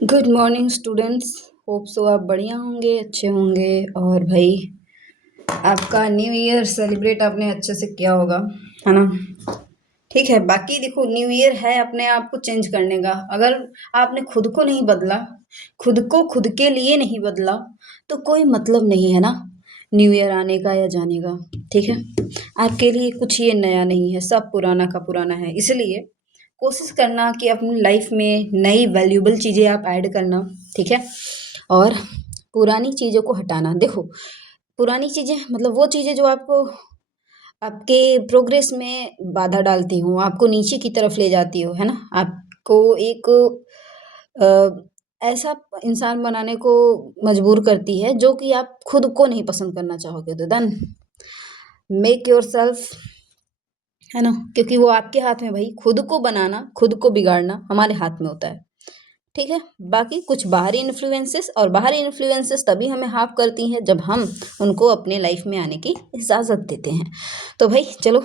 Good morning students. Hope so आप बढ़िया होंगे, अच्छे होंगे। और भाई आपका न्यू ईयर सेलिब्रेट आपने अच्छे से किया होगा, है ना। ठीक है, बाकी देखो न्यू ईयर है अपने आप को चेंज करने का। अगर आपने खुद को नहीं बदला, खुद को खुद के लिए नहीं बदला, तो कोई मतलब नहीं है ना न्यू ईयर आने का या जाने का। ठीक है, आपके लिए कुछ ये नया नहीं है, सब पुराना का पुराना है। इसलिए कोशिश करना कि अपनी लाइफ में नई वैल्यूएबल चीज़ें आप ऐड करना। ठीक है, और पुरानी चीज़ों को हटाना। देखो, पुरानी चीज़ें मतलब वो चीज़ें जो आपको आपके प्रोग्रेस में बाधा डालती हो, आपको नीचे की तरफ ले जाती हो, है ना। आपको एक ऐसा इंसान बनाने को मजबूर करती है जो कि आप खुद को नहीं पसंद करना चाहोगे। तो देन मेक योरसेल्फ, है ना, क्योंकि वो आपके हाथ में भाई, खुद को बनाना, खुद को बिगाड़ना हमारे हाथ में होता है। ठीक है, बाकी कुछ बाहरी इन्फ्लुएंसेस, और बाहरी इन्फ्लुएंसेस तभी हमें हार्म करती हैं जब हम उनको अपने लाइफ में आने की इजाज़त देते हैं। तो भाई चलो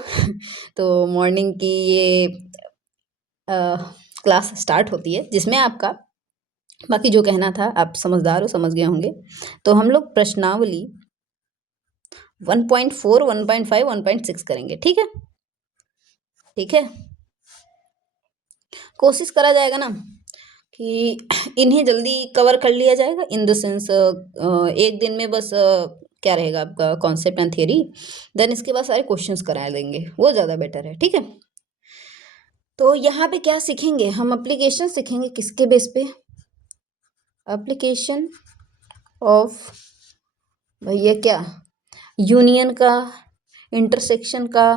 तो मॉर्निंग की ये क्लास स्टार्ट होती है, जिसमें आपका बाकी जो कहना था आप समझदार हो, समझ गए होंगे। तो हम लोग प्रश्नावली 1.4, 1.5, 1.6 करेंगे। ठीक है, ठीक है, कोशिश करा जाएगा ना कि इन्हें जल्दी कवर कर लिया जाएगा। इन द सेंस एक दिन में बस क्या रहेगा आपका कॉन्सेप्ट एंड थियरी, देन इसके बाद सारे क्वेश्चंस करा देंगे, वो ज़्यादा बेटर है। ठीक है, तो यहाँ पे क्या सीखेंगे हम? एप्लीकेशन सीखेंगे। किसके बेस पे? एप्लीकेशन ऑफ भैया क्या, यूनियन का, इंटरसेक्शन का,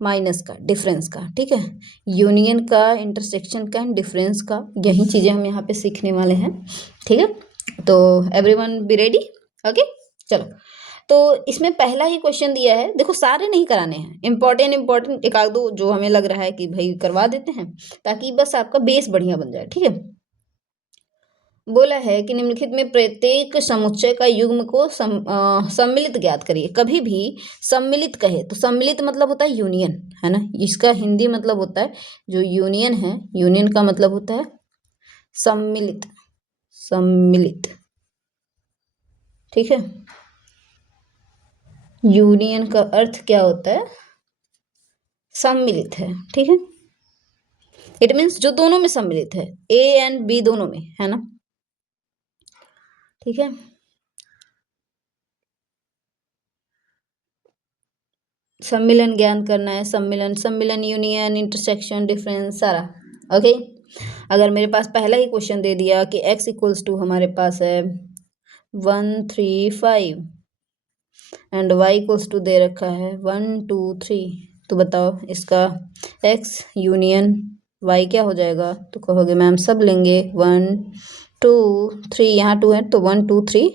माइनस का, डिफरेंस का। ठीक है, यूनियन का, इंटरसेक्शन का एंड डिफरेंस का, यही चीज़ें हम यहाँ पे सीखने वाले हैं। ठीक है, तो एवरीवन बी रेडी? ओके, चलो। तो इसमें पहला ही क्वेश्चन दिया है, देखो सारे नहीं कराने हैं, इंपॉर्टेंट एक आध दो जो हमें लग रहा है कि भाई करवा देते हैं, ताकि बस आपका बेस बढ़िया बन जाए। ठीक है, बोला है कि निम्नलिखित में प्रत्येक समुच्चय का युग्म को सम्मिलित ज्ञात करिए। कभी भी सम्मिलित कहे तो सम्मिलित मतलब होता है यूनियन, है ना। इसका हिंदी मतलब होता है, जो यूनियन है, यूनियन का मतलब होता है सम्मिलित, सम्मिलित। ठीक है, यूनियन का अर्थ क्या होता है? सम्मिलित है। ठीक है, इट मीन्स जो दोनों में सम्मिलित है, ए एंड बी दोनों में, है ना। ठीक है, सम्मिलन ज्ञान करना है, सम्मिलन, सम्मिलन, यूनियन, इंटरसेक्शन, डिफरेंस, सारा। ओके, अगर मेरे पास पहला ही क्वेश्चन दे दिया कि x इक्वल्स टू हमारे पास है 135 एंड y इक्वल्स टू दे रखा है 1 2 3, तो बताओ इसका x यूनियन y क्या हो जाएगा? तो कहोगे मैम सब लेंगे 1 2 3, यहाँ 2 है तो 1 2 3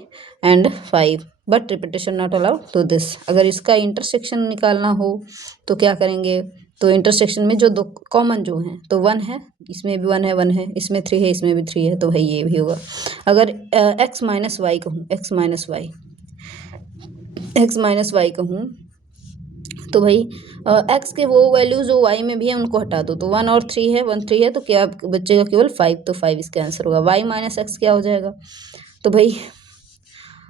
and 5, but repetition not allowed. तो दिस, अगर इसका इंटरसेक्शन निकालना हो तो क्या करेंगे? तो इंटरसेक्शन में जो दो कॉमन जो हैं, तो 1 है, इसमें भी 1 है, 1 है, इसमें 3 है, इसमें भी 3 है, तो भाई ये भी होगा। अगर x माइनस वाई कहूँ, x minus y, x minus y कहूँ, तो भाई x के वो वैल्यू जो y में भी है उनको हटा दो, तो 1 और 3 है, 1 3 है, तो क्या बचेगा? केवल 5, तो 5 इसका आंसर होगा। y माइनस एक्स क्या हो जाएगा? तो भाई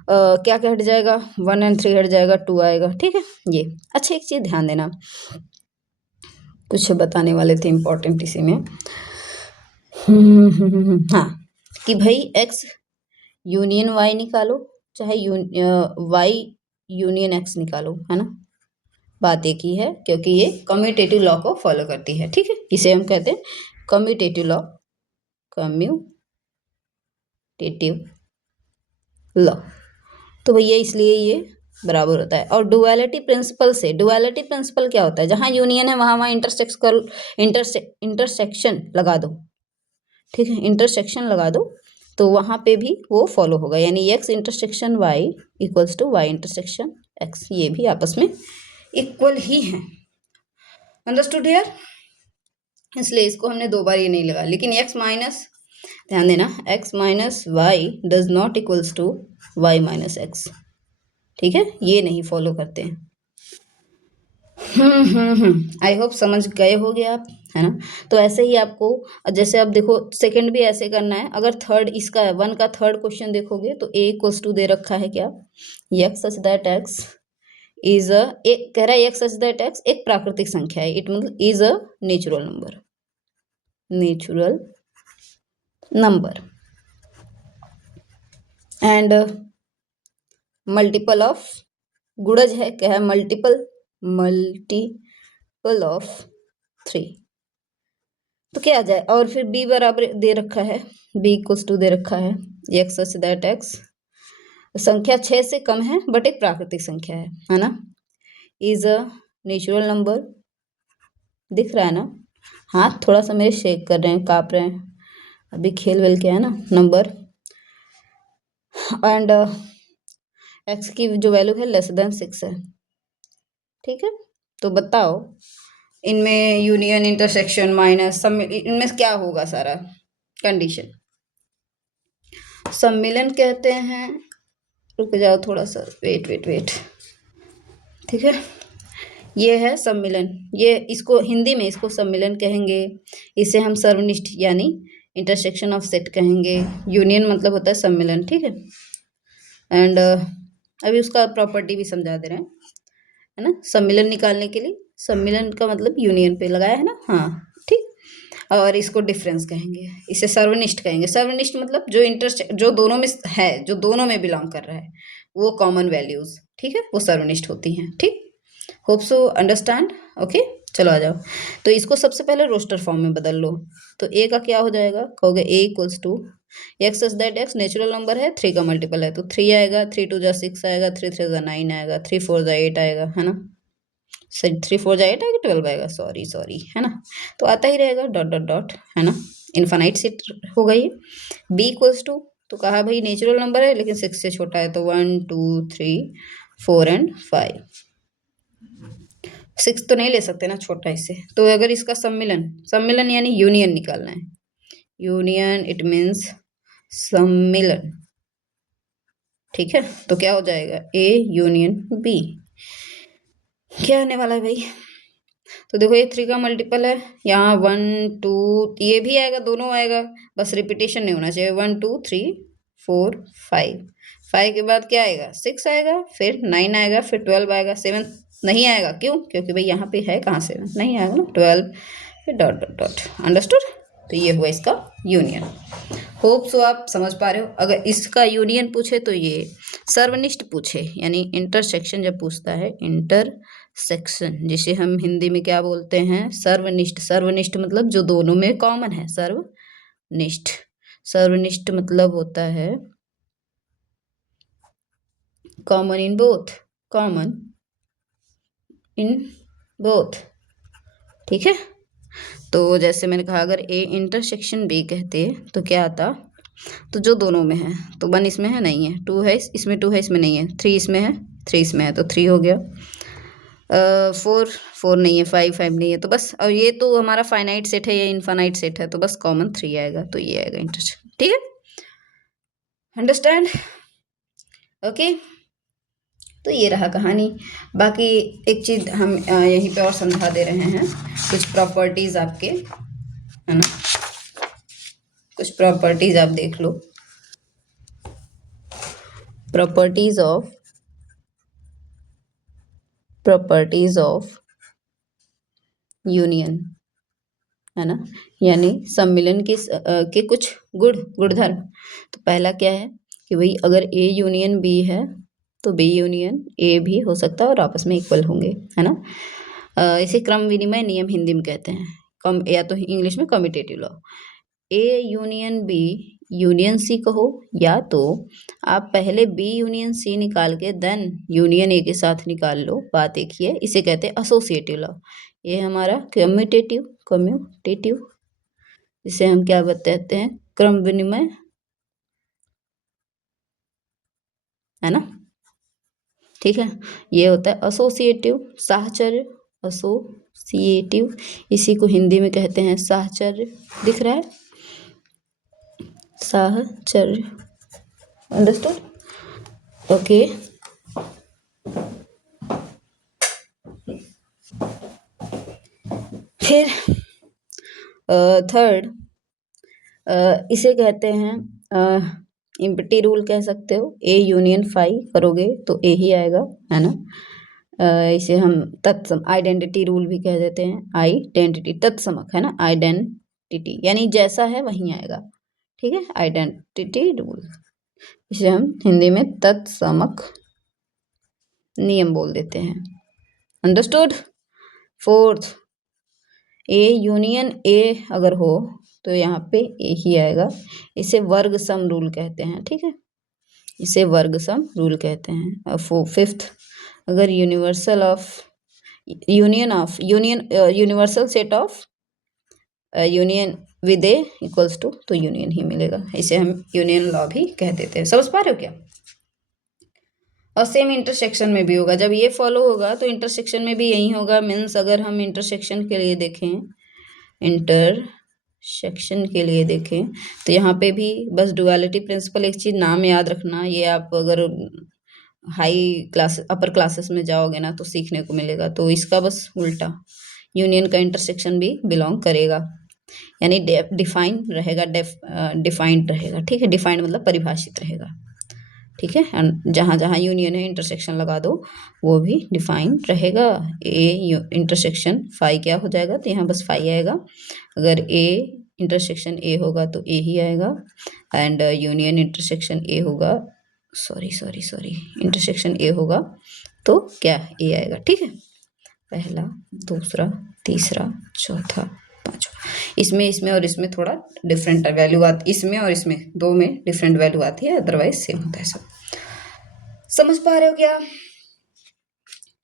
क्या क्या हट जाएगा? 1 एंड 3 हट जाएगा, 2 आएगा। ठीक है, ये अच्छा, एक चीज़ ध्यान देना, कुछ बताने वाले थे इम्पोर्टेंट इसी में। हाँ, कि भाई x यूनियन y निकालो, चाहे y यूनियन x निकालो, है ना, बात एक ही है, क्योंकि ये कम्यूटेटिव लॉ को फॉलो करती है। ठीक है, इसे हम कहते हैं कम्यूटेटिव लॉ, कम्यूटेटिव लॉ। तो भैया इसलिए ये बराबर होता है। और डुअलिटी प्रिंसिपल से, डुअलिटी प्रिंसिपल क्या होता है? जहाँ यूनियन है वहाँ वहाँ इंटरसेक्शन लगा दो। ठीक है, इंटरसेक्शन लगा दो, तो वहाँ पे भी वो फॉलो होगा, यानी x intersection y equals to y intersection x, ये भी आपस में इक्वल ही हैं। Understood here? इसलिए इसको हमने दो बार ये नहीं लगा, लेकिन x माइनस, ध्यान देना, x minus y does not equals to y minus x. ठीक है, ये नहीं फॉलो करते हैं। आई होप समझ गए होगे आप, है ना। तो ऐसे ही आपको, जैसे आप देखो सेकंड भी ऐसे करना है। अगर थर्ड इसका है, 1 का थर्ड क्वेश्चन देखोगे तो a इक्वल्स टू दे रखा है क्या, x such that x is a, एक कह रहा है x सच दैट x एक प्राकृतिक संख्या है, इट मतलब is a natural number, natural number and multiple of, गुणज है, क्या है, मल्टीपल, मल्टीपल ऑफ 3। तो क्या आ जाए, और फिर b बराबर दे रखा है, b इक्वल्स टू दे रखा है x सच दैट x, संख्या 6 से कम है बट एक प्राकृतिक संख्या है ना, इज अ नेचुरल नंबर, दिख रहा है ना। हाथ थोड़ा सा मेरे शेक कर रहे हैं, काँप रहे हैं, अभी खेल वेल के है ना नंबर। एंड x की जो वैल्यू है लेस देन 6 है, ठीक है। तो बताओ इनमें यूनियन, इंटरसेक्शन, माइनस, सब इनमें क्या होगा सारा कंडीशन। सम्मिलन कहते हैं, रुक जाओ थोड़ा सा, वेट वेट वेट, ठीक है। ये है सम्मिलन, ये इसको हिंदी में इसको सम्मिलन कहेंगे, इसे हम सर्वनिष्ठ यानी इंटरसेक्शन ऑफ सेट कहेंगे। यूनियन मतलब होता है सम्मिलन, ठीक है। एंड अभी उसका प्रॉपर्टी भी समझा दे रहे हैं, है ना। सम्मिलन निकालने के लिए, सम्मिलन का मतलब यूनियन पे लगाया है ना, हाँ ठीक। और इसको डिफरेंस कहेंगे, इसे सर्वनिष्ठ कहेंगे। सर्वनिष्ठ मतलब जो जो दोनों में है, जो दोनों में बिलोंग कर रहा है, वो कॉमन वैल्यूज, ठीक है, वो सर्वनिष्ठ होती हैं, ठीक। Hope so understand, okay. चलो आ जाओ, तो इसको सबसे पहले रोस्टर फॉर्म में बदल लो। तो ए का क्या हो जाएगा, कहोगे A equals to X such that X natural number है, 3 का मल्टीपल है तो 3 आएगा, 3 2 जा 6 आएगा, 3 3 जा 9 आएगा, 3 4 जा 8 आएगा, है ना। सॉरी 3 4 जा 8 आएगा, 12 आएगा, सॉरी सॉरी, है ना। तो आता ही रहेगा डॉट डॉट डॉट, है ना, इनफाइनाइट सेट होगा ये। बी इक्वल्स टू, तो कहा भाई नेचुरल नंबर है लेकिन 6 से छोटा है, तो 1 2 3 4 एंड 5, 6 तो नहीं ले सकते ना, छोटा इससे। तो अगर इसका सम्मिलन, सम्मिलन यानी यूनियन निकालना है, यूनियन इट मीन्स सम्मिलन, ठीक है। तो क्या हो जाएगा, ए यूनियन बी, क्या आने वाला है भाई। तो देखो ये 3 का मल्टीपल है, यहाँ 1 2, ये भी आएगा, दोनों आएगा, बस रिपीटेशन नहीं होना चाहिए। 1 2 3 4 5, 5 के बाद क्या आएगा, 6 आएगा, फिर 9 आएगा, फिर 12 आएगा, 7 नहीं आएगा, क्यों, क्योंकि भाई यहाँ पे है कहाँ 7 नहीं आएगा ना, 12 फिर डॉट डॉट डॉट, अंडरस्टूड। तो ये हुआ इसका यूनियन। होप सो आप समझ पा रहे हो। अगर इसका यूनियन पूछे तो ये, सर्वनिष्ठ पूछे यानी इंटरसेक्शन जब पूछता है, इंटरसेक्शन जिसे हम हिंदी में क्या बोलते हैं, सर्वनिष्ठ। सर्वनिष्ठ मतलब जो दोनों में कॉमन है, सर्वनिष्ठ। सर्वनिष्ठ मतलब होता है common in both, common in both, ठीक है। तो जैसे मैंने कहा अगर ए इंटरसेक्शन बी कहते तो क्या आता, तो जो दोनों में है, तो 1 इसमें है नहीं है, 2 है इसमें, 2 है इसमें नहीं है, 3 इसमें है, 3 इसमें है, तो 3 हो गया। 4 नहीं है, 5 नहीं है, तो बस। और ये तो हमारा फाइनाइट सेट है, ये इनफाइनाइट सेट है, तो बस कॉमन 3 आएगा, तो ये आएगा इंटरसेक्शन, ठीक है, अंडरस्टैंड, ओके। तो ये रहा कहानी। बाकी एक चीज़ हम यहीं पे और समझा दे रहे हैं, कुछ प्रॉपर्टीज़ आपके, है ना, कुछ प्रॉपर्टीज़ आप देख लो। प्रॉपर्टीज़ ऑफ यूनियन, है ना, यानी सम्मिलन के कुछ गुणधर्म। तो पहला क्या है कि भाई अगर ए यूनियन बी है तो बी यूनियन ए भी हो सकता है और आपस में इक्वल होंगे, है ना। इसे क्रम विनिमय नियम हिंदी में कहते हैं, कम या तो इंग्लिश में commutative law. A union B union C कहो, या तो आप पहले बी यूनियन सी निकाल के देन यूनियन ए के साथ निकाल लो, बात एक ही है, इसे कहते हैं एसोसिएटिव लॉ। ये हमारा कम्यूटेटिव, इसे हम क्या बताते हैं, क्रम विनिमय, है ना, ठीक है। ये होता है एसोसिएटिव, साहचर्य, एसोसिएटिव, इसी को हिंदी में कहते हैं साहचर्य, दिख रहा है, साहचर्य, अंडरस्टूड, ओके। फिर थर्ड इसे कहते हैं इम्पटी रूल कह सकते हो। ए यूनियन फाई करोगे तो ए ही आएगा, है ना। इसे हम तत्सम आइडेंटिटी रूल भी कह देते हैं। आइडेंटिटी तत्समक है ना, आइडेंटिटी यानी जैसा है वही आएगा, ठीक है। आइडेंटिटी रूल, इसे हम हिंदी में तत्समक नियम बोल देते हैं। Understood. Fourth, A union A अगर हो तो यहाँ पे ए ही आएगा। इसे वर्ग सम रूल कहते हैं, ठीक है, इसे वर्ग सम रूल कहते हैं। फिफ्थ, अगर universal universal set of union with A equals to, तो यूनियन ही मिलेगा। इसे हम यूनियन लॉ भी कह देते हैं। समझ पा रहे हो क्या। और सेम इंटरसेक्शन में भी होगा, जब ये फॉलो होगा तो इंटरसेक्शन में भी यही होगा। मीन्स अगर हम इंटरसेक्शन के लिए देखें, इंटरसेक्शन के लिए देखें तो यहाँ पे भी बस डुअलिटी प्रिंसिपल, एक चीज नाम याद रखना, ये आप अगर हाई क्लास अपर क्लासेस में जाओगे ना तो सीखने को मिलेगा। तो इसका बस उल्टा, यूनियन का इंटरसेक्शन भी बिलोंग करेगा, यानी डिफाइन रहेगा, डिफाइंड रहेगा, ठीक है। डिफाइंड मतलब परिभाषित रहेगा, ठीक है। जहाँ जहाँ यूनियन है इंटरसेक्शन लगा दो, वो भी डिफाइन रहेगा। ए इंटरसेक्शन फाई क्या हो जाएगा, तो यहाँ बस फाई आएगा। अगर ए इंटरसेक्शन ए होगा तो ए ही आएगा, एंड यूनियन इंटरसेक्शन ए होगा, सॉरी इंटरसेक्शन ए होगा तो क्या ए आएगा, ठीक है। पहला, दूसरा, तीसरा, चौथा, पांचवा, इसमें और इसमें थोड़ा डिफरेंट वैल्यू आती, इसमें और इसमें दो में डिफरेंट वैल्यू आती है, अदरवाइज सेम होता है सब। समझ पा रहे हो क्या।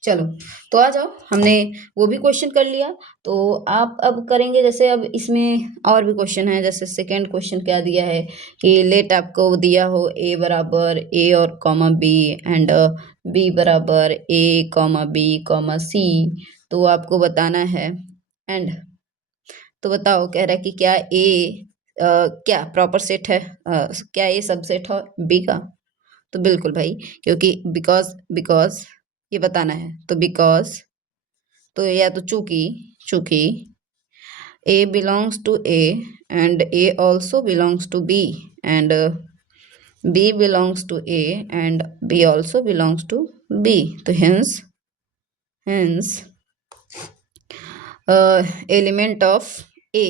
चलो तो आ जाओ, हमने वो भी क्वेश्चन कर लिया। तो आप अब करेंगे, जैसे अब इसमें और भी क्वेश्चन है। जैसे सेकेंड क्वेश्चन क्या दिया है कि लेट आपको दिया हो ए बराबर ए और कॉमा बी एंड बी बराबर ए कॉमा बी कॉमा सी, तो आपको बताना है एंड, तो बताओ, कह रहा है कि क्या ए क्या प्रॉपर सेट है, क्या ए सबसेट है बी का। तो बिल्कुल भाई, क्योंकि बिकॉज ये बताना है, तो बिकॉज, तो या तो चूंकि A belongs to A and A also belongs to B and B belongs to A and B also belongs to B, तो hence element of A,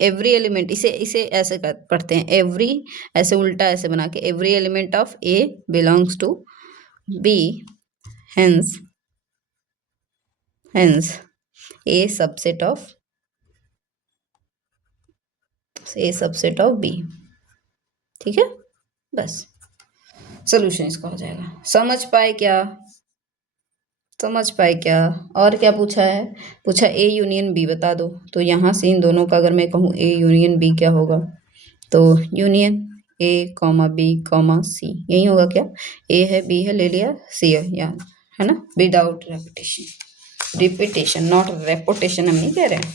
every element, इसे ऐसे पढ़ते हैं, एवरी, ऐसे उल्टा ऐसे बना के, every element of A belongs to B, hence a subset of b, ठीक है। बस सोल्यूशन इसका हो जाएगा। समझ पाए क्या। और क्या पूछा है, पूछा ए यूनियन बी बता दो। तो यहाँ से इन दोनों का अगर मैं कहूँ ए यूनियन बी क्या होगा, तो union A comma B comma C, यही होगा क्या। ए है, बी है, ले लिया, सी है, या है ना, विदाउट रिपीटेशन नॉट रेपोटेशन, हम नहीं कह रहे हैं।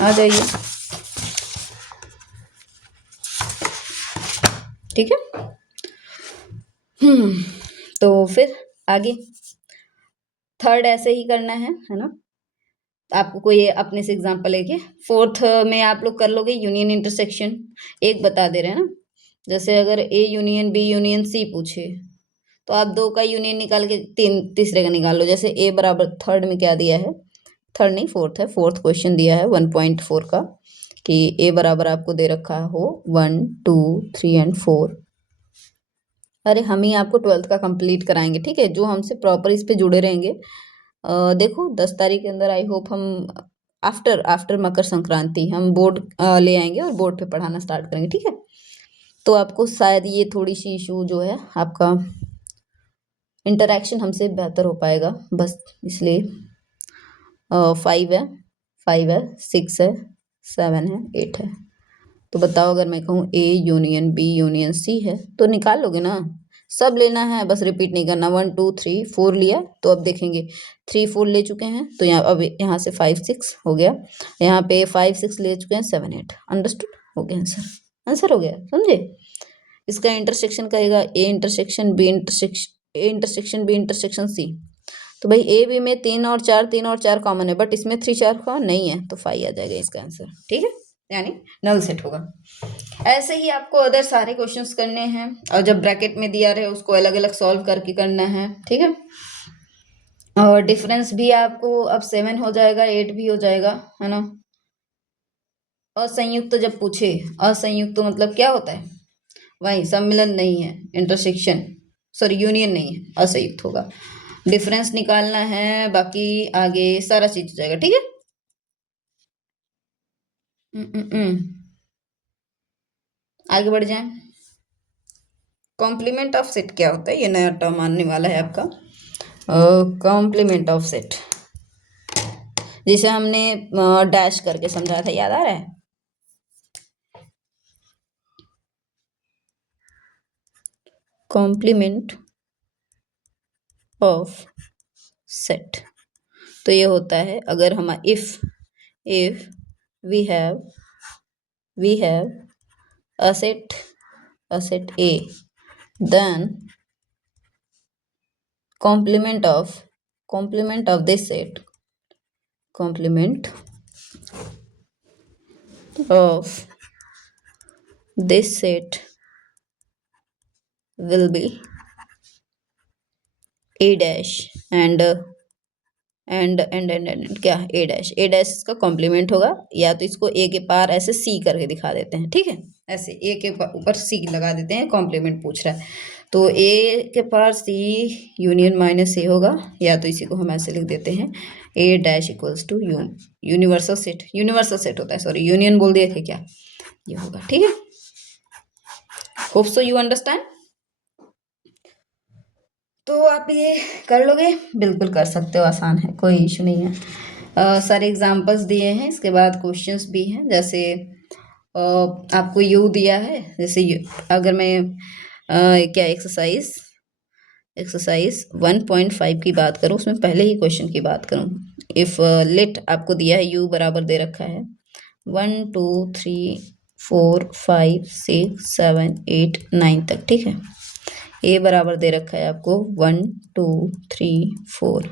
आ जाइए, ठीक है। तो फिर आगे थर्ड ऐसे ही करना है ना। आपको कोई अपने से एग्जांपल लेके फोर्थ में आप लोग कर लोगे यूनियन इंटरसेक्शन। एक बता दे रहे हैं ना, जैसे अगर A union B union C पूछे तो आप दो का यूनियन निकाल के तीसरे का निकाल लो। जैसे ए बराबर, थर्ड में क्या दिया है, थर्ड नहीं फोर्थ है, फोर्थ क्वेश्चन दिया है 1.4 का, कि ए बराबर आपको दे रखा हो 1 2 3 एंड 4। अरे हम ही आपको 12th का कंप्लीट कराएंगे, ठीक है, जो हमसे प्रॉपर इस पे जुड़े रहेंगे। देखो 10 तारीख के अंदर आई होप हम आफ्टर मकर संक्रांति हम बोर्ड ले आएंगे और बोर्ड पे पढ़ाना स्टार्ट करेंगे, ठीक है। तो आपको शायद ये थोड़ी सी इशू जो है, आपका इंटरेक्शन हमसे बेहतर हो पाएगा, बस इसलिए 5 है 6 है 7 है 8 है। तो बताओ, अगर मैं कहूँ A union B union C है तो निकाल लोगे ना, सब लेना है, बस रिपीट नहीं करना। 1 2 3 4 लिया, तो अब देखेंगे 3 4 ले चुके हैं, तो यहाँ अब यहाँ से 5 6 हो गया, यहाँ पे 5 6 ले चुके हैं, 7 8। अंडरस्टूड, हो गया आंसर हो गया, समझे। इसका इंटरसेक्शन कहेगा A intersection B intersection C, तो भाई ए बी में 3 और 4 कॉमन है, बट इसमें 3 4 का नहीं है, तो 5 आ जाएगा इसका आंसर। ठीक है, यानी नल सेट होगा। ऐसे ही आपको अदर सारे क्वेश्चंस करने हैं, और जब ब्रैकेट में दिया रहे उसको अलग अलग सॉल्व करके करना है। ठीक है, और डिफरेंस भी आपको अब 7 हो जाएगा, 8 भी हो जाएगा, है ना। असंयुक्त जब पूछे, असंयुक्त मतलब क्या होता है, वही सम्मिलन नहीं है, इंटरसेक्शन, सॉरी यूनियन नहीं है, असंयुक्त होगा। डिफरेंस निकालना है, बाकी आगे सारा चीज हो जाएगा। ठीक है, आगे बढ़ जाए। कॉम्प्लीमेंट ऑफ सेट क्या होता है, ये नया टर्म आने वाला है आपका, कॉम्प्लीमेंट ऑफ सेट, जिसे हमने डैश करके समझाया था, याद आ रहा है। कॉम्प्लीमेंट ऑफ सेट तो ये होता है, अगर हम if we have a set A, then complement of this set, complement of this set will be A dash and क्या A dash इसका कॉम्प्लीमेंट होगा, या तो इसको A के पार ऐसे C करके दिखा देते हैं। ठीक है, ऐसे A के ऊपर C लगा देते हैं, कॉम्प्लीमेंट पूछ रहा है तो A के पार C यूनियन माइनस A होगा, या तो इसी को हम ऐसे लिख देते हैं A dash equals to universal set होता है, सॉरी यूनियन बोल दिए थे क्या, ये होगा। ठीक है, होप सो यू अंडरस्टैंड। तो आप ये कर लोगे, बिल्कुल कर सकते हो, आसान है, कोई इशू नहीं है। सारे एग्जांपल्स दिए हैं, इसके बाद क्वेश्चंस भी हैं, जैसे आपको यू दिया है, जैसे अगर मैं क्या एक्सरसाइज 1.5 की बात करूँ, उसमें पहले ही क्वेश्चन की बात करूँ, इफ लेट आपको दिया है यू बराबर दे रखा है 1 2 3 4 5 6 7 8 9 तक। ठीक है, ए बराबर दे रखा है आपको 1 2 3 4,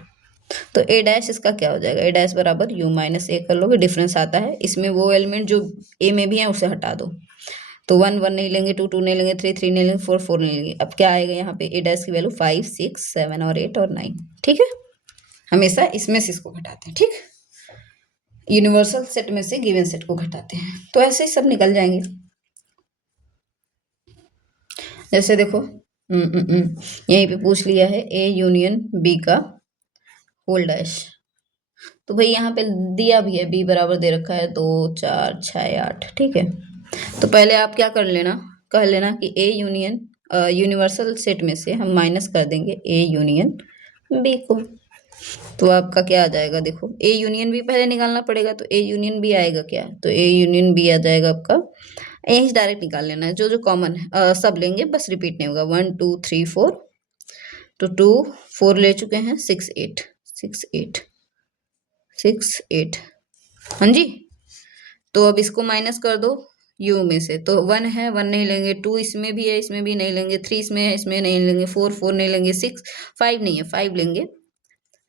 तो ए डैश इसका क्या हो जाएगा, ए डैश बराबर यू माइनस ए कर लोगे, डिफरेंस आता है इसमें, वो एलिमेंट जो ए में भी है उसे हटा दो, तो 1 1 नहीं लेंगे, 2 2 नहीं लेंगे, 3 3 नहीं लेंगे, 4 4 नहीं लेंगे। अब क्या आएगा यहाँ पे, ए डैश की वैल्यू 5 6 7 और 8 और 9। ठीक है, हमेशा इसमें से इसको घटाते हैं। ठीक, यूनिवर्सल सेट में से गिवन सेट को घटाते हैं, तो ऐसे ही सब निकल जाएंगे। जैसे देखो यहीं पे पूछ लिया है ए यूनियन बी का होल डैश, तो भाई यहाँ पे दिया भी है बी बराबर दे रखा है 2 4 6 8। ठीक है, तो पहले आप क्या कर लेना, कह लेना कि ए यूनियन यूनिवर्सल सेट में से हम माइनस कर देंगे ए यूनियन बी को, तो आपका क्या आ जाएगा, देखो ए यूनियन बी पहले निकालना पड़ेगा, तो ए यूनियन बी आएगा क्या, तो ए यूनियन बी आ जाएगा आपका, यहीं से डायरेक्ट निकाल लेना है, जो जो कॉमन है सब लेंगे, बस रिपीट नहीं होगा। 1 2 3 4, तो 2 4 ले चुके हैं, 6 8 6 8 6 8, हाँ जी। तो अब इसको माइनस कर दो u में से, तो 1 है 1 नहीं लेंगे, 2 इसमें भी है इसमें भी नहीं लेंगे, 3 इसमें है इसमें नहीं लेंगे, 4 4 नहीं लेंगे, 6 5 नहीं है 5 लेंगे,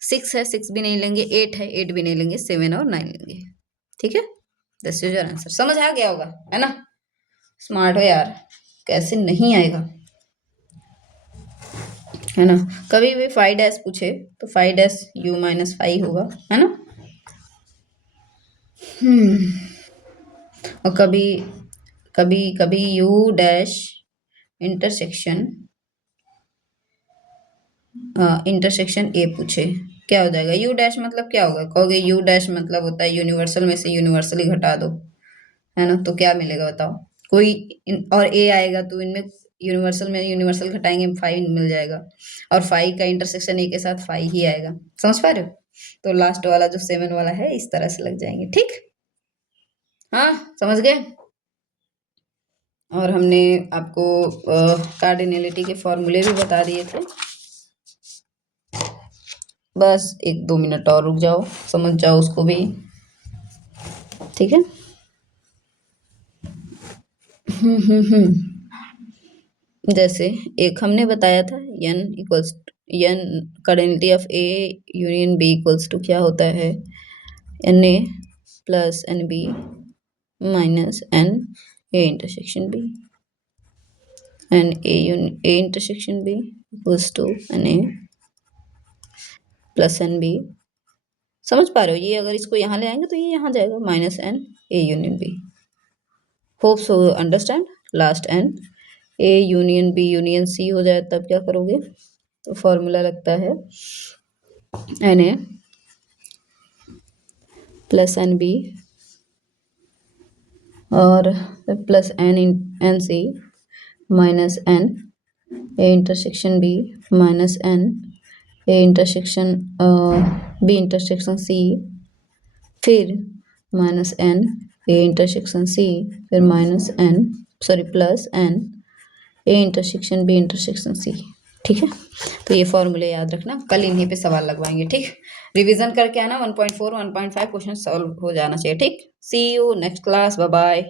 6 है 6 भी नहीं लेंगे, 8 है 8 भी नहीं लेंगे, 7 और 9 लेंगे। ठीक है, दिस इज योर आंसर। समझ आ गया होगा, है ना, स्मार्ट हो यार, कैसे नहीं आएगा, है ना। कभी भी 5 डैश पूछे तो 5 डैश u माइनस 5 होगा, है ना। और कभी कभी कभी u डैश इंटरसेक्शन ए पूछे, क्या हो जाएगा, u डैश मतलब क्या होगा, कहोगे u डैश मतलब होता है यूनिवर्सल में से यूनिवर्सल ही घटा दो, है ना, तो क्या मिलेगा बताओ, कोई और a आएगा तो इनमें यूनिवर्सल में यूनिवर्सल घटाएंगे 5 मिल जाएगा, और 5 का इंटरसेक्शन a के साथ 5 ही आएगा, समझ पा रहे हो। तो लास्ट वाला जो 7 वाला है इस तरह से लग जाएंगे। ठीक, हाँ समझ गए। और हमने आपको कार्डिनलिटी के फॉर्मूले भी बता दिए थे, बस 1 2 मिनट और रुक जाओ, समझ जाओ उसको भी। ठीक है, जैसे एक हमने बताया था n n cardinality of A union B equals to क्या होता है, N A plus N B minus N A intersection B, and A intersection B equals to n A plus N B. समझ पा रहे हो? ये अगर इसको यहाँ ले आएंगे तो ये यहाँ जाएगा minus N A union B. Hope so understand. Last N A union B union C हो जाए तब क्या करोगे, तो फॉर्मूला लगता है N A plus N B और plus N C minus N A intersection B minus N A intersection B intersection C, फिर minus N A intersection C, फिर minus N plus N A intersection B intersection C. ठीक है, तो ये फॉर्मूले याद रखना, कल इन्हीं पे सवाल लगवाएंगे। ठीक, रिवीजन करके आना, 1.4 1.5 क्वेश्चन सॉल्व हो जाना चाहिए। ठीक, see you next class, bye bye.